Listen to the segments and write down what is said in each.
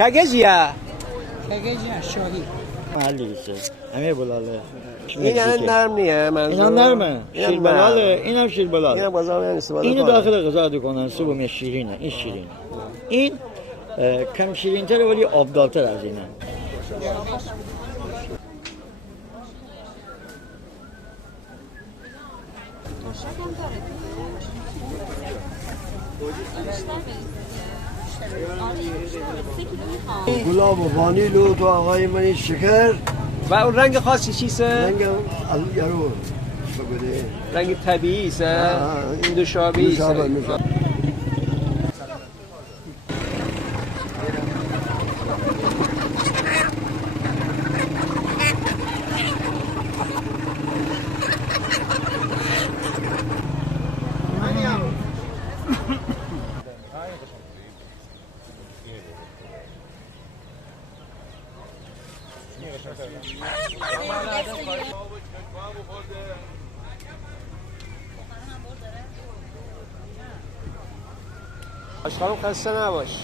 کگجیه کگجیه شاهی محلیشه همه بلاله این یعنی نرم نیه اینا نرمه شیر بلاله اینم شیر بلاله اینم بازم یعنی استفاده اینو داخل غذا کنن سوم شیرینه این شیرینه این کم شیرین تره ولی آبدالتر از اینه گلاب و وانیل و تو آقای منی شکر و اون رنگ خاصی چیسه؟ رنگ یارو رنگ طبیعی سه؟ این دوشابی سه؟ آشقالم خسته نباش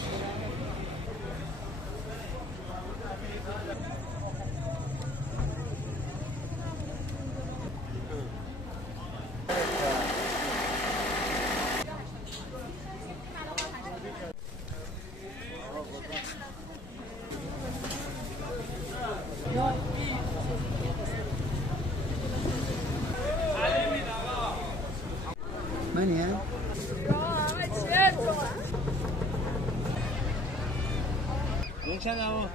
منیه؟ این چند همون؟